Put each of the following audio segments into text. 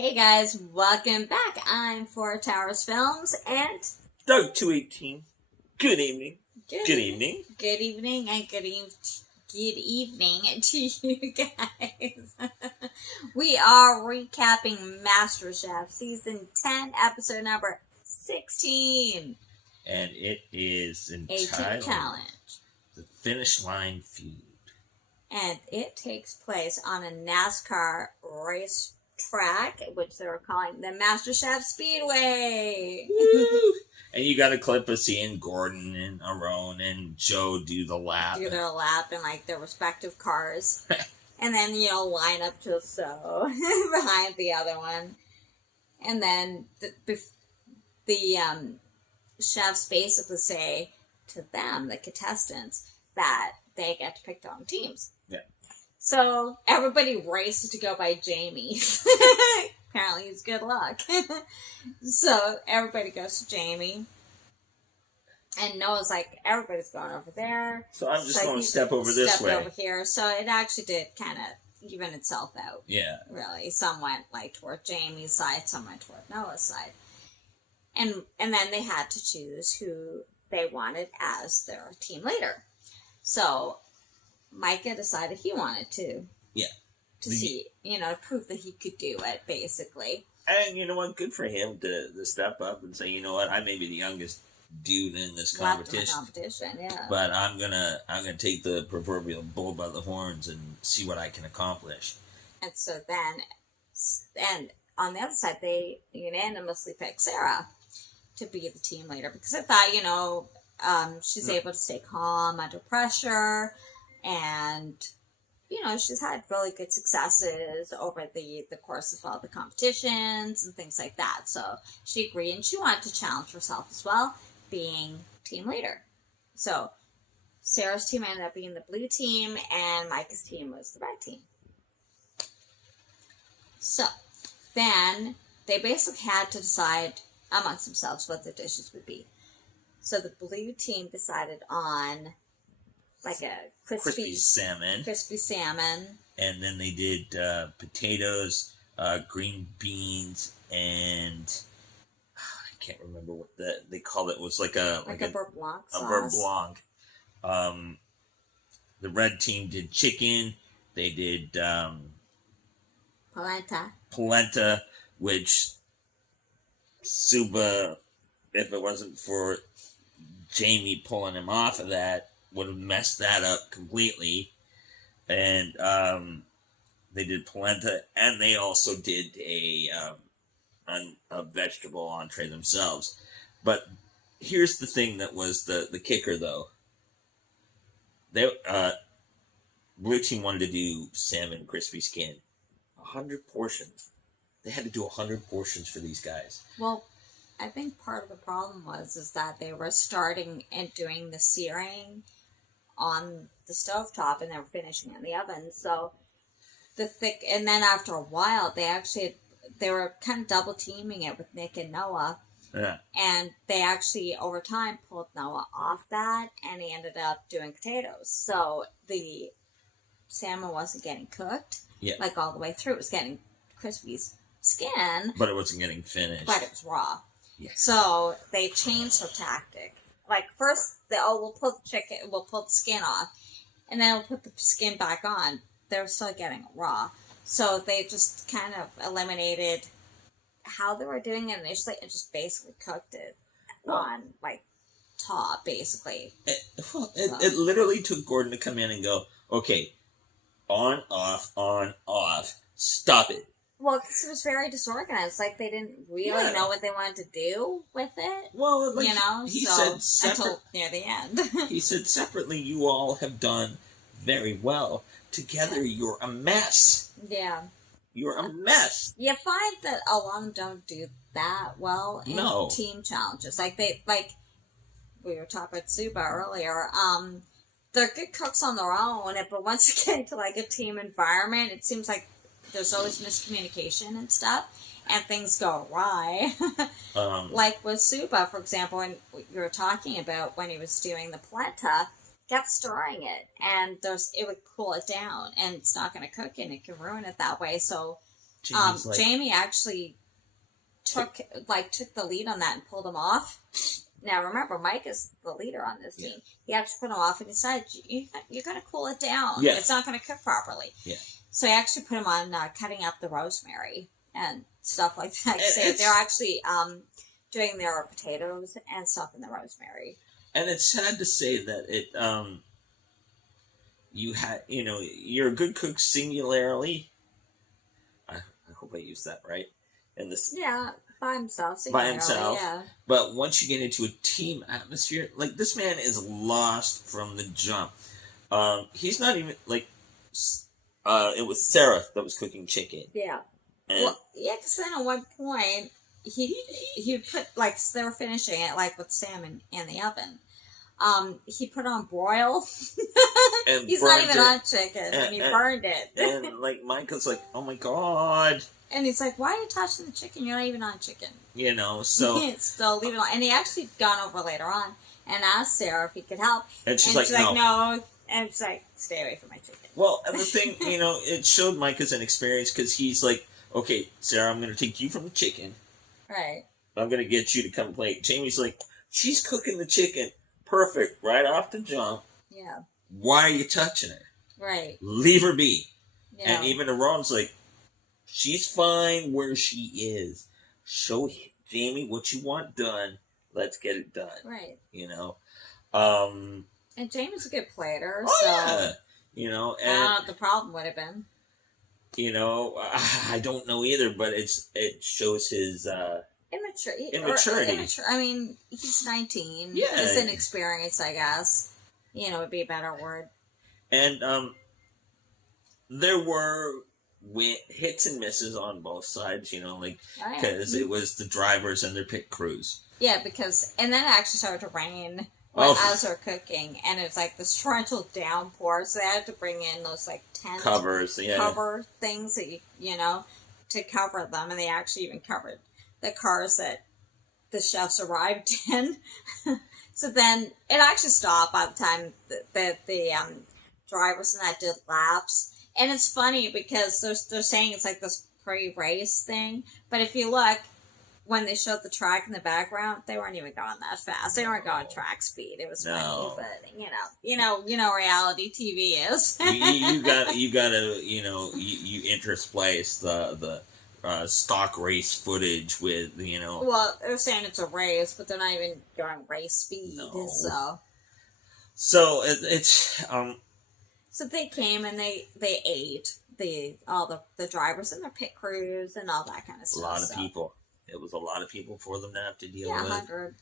Hey guys, welcome back. I'm Four Towers Films and Doug 218. Good evening. Good evening. Good evening and good evening to you guys. We are recapping Masterchef season 10, episode number 16. And it is A2 entitled Challenge. The Finish Line Feud. And it takes place on a NASCAR race track, which they were calling the Masterchef Speedway. Woo! And you got a clip of seeing Gordon and Aaron and Joe do the lap. Do their lap in like their respective cars. And then, line up just so behind the other one. And then the chefs basically say to them, the contestants, that they get to pick their own teams. Yeah. So everybody races to go by Jamie. Apparently it's good luck. So everybody goes to Jamie. And Noah's like, everybody's going over there. So I'm just going to step over this way. Over here. So it actually did kind of even itself out. Yeah. Really. Some went toward Jamie's side, some went toward Noah's side. And then they had to choose who they wanted as their team leader. So Micah decided he wanted to. Yeah. To see, to prove that he could do it, basically. And you know what? Good for him to step up and say, you know what? I may be the youngest dude in this competition. Yeah. But I'm gonna take the proverbial bull by the horns and see what I can accomplish. And so then, on the other side, they unanimously picked Sarah to be the team leader because I thought, she's able to stay calm under pressure, and she's had really good successes over the course of all the competitions and things like that. So she agreed, and she wanted to challenge herself as well, being team leader. So Sarah's team ended up being the blue team, and Micah's team was the red team. So then they basically had to decide amongst themselves what their dishes would be. So the blue team decided on like a crispy salmon. And then they did potatoes, green beans, and I can't remember what they called it. It was like a beurre blanc sauce. A beurre blanc. The red team did chicken. They did polenta, which Suba, if it wasn't for Jamie pulling him off of that, would have messed that up completely. And they did polenta, and they also did a vegetable entree themselves. But here's the thing that was the kicker, though. They blue team wanted to do salmon crispy skin, 100 portions. They had to do 100 portions for these guys. Well, I think part of the problem is that they were starting and doing the searing on the stovetop, and they were finishing in the oven. So and then after a while, they were kind of double teaming it with Nick and Noah. Yeah. And they actually, over time, pulled Noah off that, and he ended up doing potatoes. So the salmon wasn't getting cooked, all the way through. It was getting crispy skin, but it wasn't getting finished. But it was raw. Yeah. So they changed their tactic. Like first, we'll pull the skin off, and then we'll put the skin back on. They're still getting it raw. So they just kind of eliminated how they were doing it initially and just basically cooked it on top, basically. It literally took Gordon to come in and go, okay, on, off, stop it. Well, because it was very disorganized. Like, they didn't really know what they wanted to do with it. Well, he said until near the end. He said, separately, you all have done very well. Together, you're a mess. Yeah. You're a mess. You find that a lot of them don't do that well in team challenges. We were talking about Suba earlier. They're good cooks on their own, but once you get into, a team environment, it seems like there's always miscommunication and stuff, and things go awry. Like with Suba, for example, when you were talking about when he was doing the polenta, kept stirring it, and it would cool it down, and it's not going to cook, and it can ruin it that way. So Jamie actually took the lead on that and pulled him off. Now remember, Mike is the leader on this team. He actually put him off and decided you're going to cool it down. Yeah. It's not going to cook properly. Yeah. So he actually put him on cutting up the rosemary and stuff like that. So they're actually doing their potatoes and stuff in the rosemary. And it's sad to say that it you're a good cook singularly. I hope I used that right. And this by himself. Yeah. But once you get into a team atmosphere, like this man is lost from the jump. He's not even it was Sarah that was cooking chicken. Yeah. Because then at one point he put they were finishing it with salmon in the oven. He put on broil. And he's not even on chicken, and he burned it. And Micah's like, oh my god. And he's like, why are you touching the chicken? You're not even on chicken. So still leave it on. And he actually gone over later on and asked Sarah if he could help. And she's like, no. And she's like, stay away from my chicken. Well, and the thing, it showed Micah's inexperience because he's like, okay, Sarah, I'm going to take you from the chicken. Right. I'm going to get you to come play. Jamie's like, she's cooking the chicken perfect right off the jump. Yeah. Why are you touching her? Right. Leave her be. Yeah. And even Aaron's like, she's fine where she is. Show Jamie what you want done. Let's get it done. Right. And Jamie's a good player, and I don't know what the problem would have been. I don't know either, but it shows his immaturity. I mean, he's 19. Yeah. His inexperience, I guess. Would be a better word. And there were hits and misses on both sides, because it was the drivers and their pit crews. Yeah, and then it actually started to rain as they're cooking, and it was this torrential downpour, so they had to bring in those tent covers, cover things that to cover them, and they actually even covered the cars that the chefs arrived in. So then it actually stopped by the time that the drivers and that did laps. And it's funny because they're saying it's this pre-race thing, but if you look, when they showed the track in the background, they weren't even going that fast. They weren't going track speed. It was funny, but reality TV is. you gotta you intersplice the stock race footage with Well, they're saying it's a race, but they're not even going race speed. No. So it's So they came and they ate all the drivers and their pit crews and all that kind of stuff. A lot of people. It was a lot of people for them to have to deal with. 100.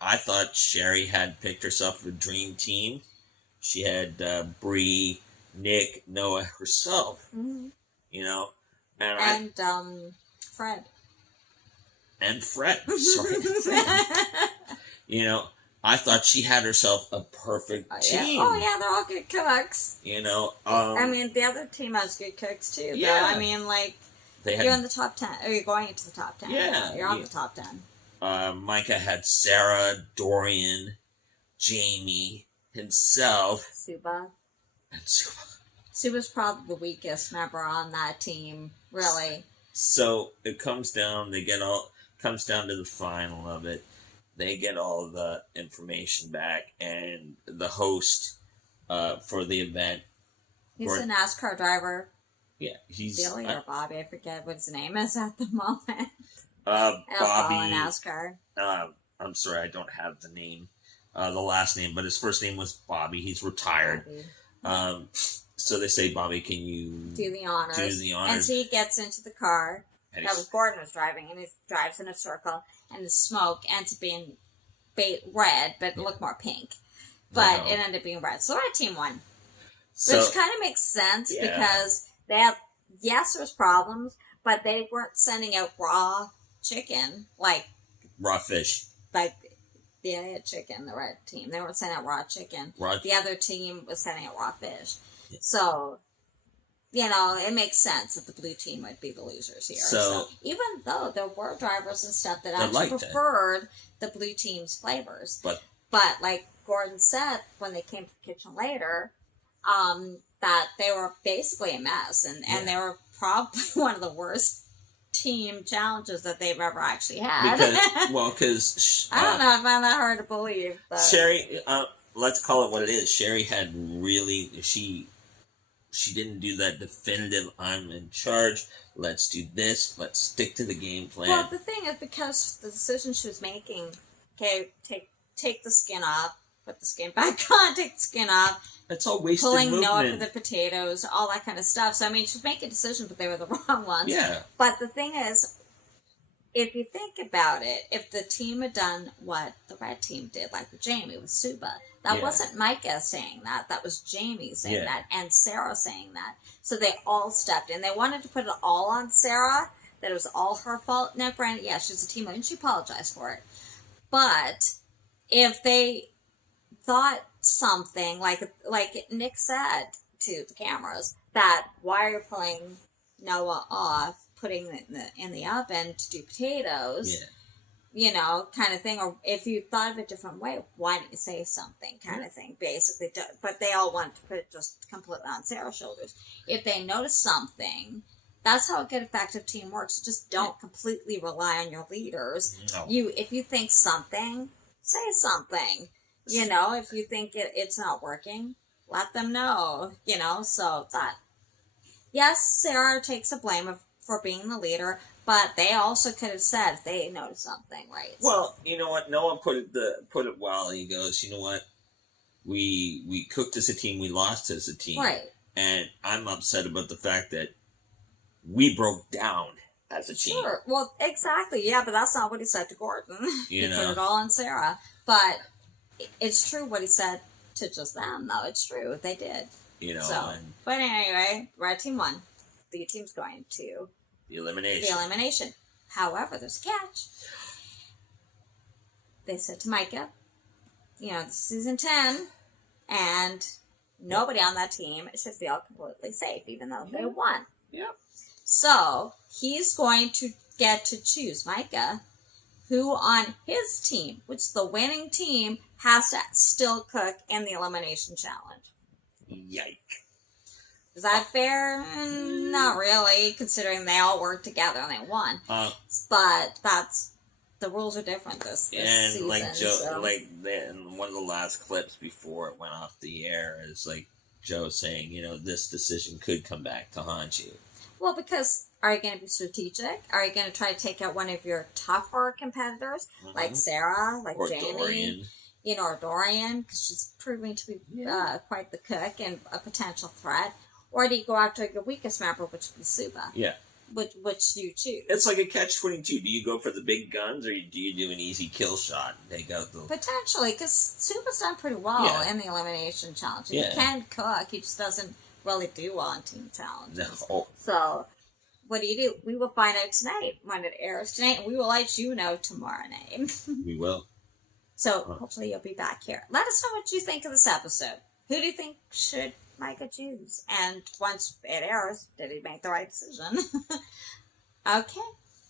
I thought Sherry had picked herself a dream team. She had Bree, Nick, Noah herself. Mm-hmm. And Fred. And Fred. Sorry, Fred. I thought she had herself a perfect team. Oh yeah, they're all good cooks. I mean, the other team has good cooks too. Yeah. Though. I mean, you're in the top 10. Or you're going into the top 10. Yeah. You're on the top 10. Micah had Sarah, Dorian, Jamie, himself. Suba. And Suba. Suba's probably the weakest member on that team, really. So it comes down to the final of it. They get all the information back, and the host for the event. He's a NASCAR driver. Yeah, he's Billy or Bobby. I forget what his name is at the moment. Bobby. NASCAR. I'm sorry, I don't have the name, the last name, but his first name was Bobby. He's retired. Bobby. So they say, Bobby, can you do the honors? And so he gets into the car that Gordon was driving, and he drives in a circle, and the smoke ends up being red, but it looked more pink. But it ended up being red. So our team won. Which kind of makes sense because they had, there was problems, but they weren't sending out raw chicken, raw fish. They had chicken, the red team. They weren't sending out raw chicken. The other team was sending out raw fish. Yeah. So, it makes sense that the blue team would be the losers here. So even though there were drivers and stuff that actually preferred the blue team's flavors. But like Gordon said, when they came to the kitchen later, that they were basically a mess. And they were probably one of the worst team challenges that they've ever actually had. Because I don't know, I find that hard to believe. But Sherry, let's call it what it is. Sherry had really she didn't do that definitive, I'm in charge, let's do this, let's stick to the game plan. Well, the thing is, because the decision she was making, okay, take the skin off, put the skin back on, take the skin off. That's all wasted pulling movement. Noah for the potatoes, all that kind of stuff. So, I mean, she was making decisions, but they were the wrong ones. Yeah. But the thing is, if you think about it, if the team had done what the red team did, like with Jamie, with Suba, that wasn't Micah saying that. That was Jamie saying that, and Sarah saying that. So they all stepped in. They wanted to put it all on Sarah, that it was all her fault. Now, granted, yeah, she's a team leader, and she apologized for it. But if they thought something, like Nick said to the cameras, that why are you pulling Noah off, putting it in the oven to do potatoes, you know, kind of thing. Or if you thought of it a different way, why didn't you say something, kind of thing, basically. But they all want to put it just completely on Sarah's shoulders. If they notice something, that's how a good effective team works. Just don't completely rely on your leaders. No. If you think something, say something. You know, if you think it's not working, let them know, you know. So that, yes, Sarah takes the blame for being the leader, but they also could have said if they noticed something, right? Well, you know what? Noah put it well. He goes, you know what? We cooked as a team, we lost as a team. Right. And I'm upset about the fact that we broke down as a team. Sure. Well, exactly. Yeah, but that's not what he said to Gordon. He put it all on Sarah. But it's true what he said to just them, though. It's true. They did. You know. So, but anyway, red team won. The team's going to the elimination. However, there's a catch. They said to Micah, you know, this is season 10, and nobody on that team should feel completely safe, even though they won. Yep. So he's going to get to choose Micah, who on his team, which is the winning team, has to still cook in the elimination challenge. Yike. Is that fair? Not really, considering they all worked together and they won. But the rules are different this season. And Joe, in one of the last clips before it went off the air is like Joe saying, you know, this decision could come back to haunt you. Well, because are you going to be strategic? Are you going to try to take out one of your tougher competitors, like Sarah, like or Jamie, Dorian. You know, or Dorian, because she's proving to be quite the cook and a potential threat? Or do you go after your weakest member, which would be Suba? Yeah. Which you choose? It's like a catch-22. Do you go for the big guns, or do you do an easy kill shot and take out the... Potentially, because Suba's done pretty well in the elimination challenge. He can cook, he just doesn't really do well on team challenges. No. So, what do? We will find out tonight when it airs tonight, and we will let you know tomorrow night. We will. So, hopefully you'll be back here. Let us know what you think of this episode. Who do you think should Micah choose? And once it airs, did he make the right decision? Okay.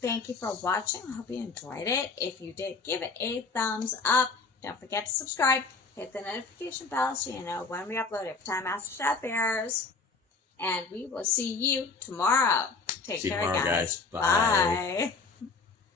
Thank you for watching. I hope you enjoyed it. If you did, give it a thumbs up. Don't forget to subscribe. Hit the notification bell so you know when we upload every time Masterchef airs. And we will see you tomorrow. Take care, guys. Bye. Bye.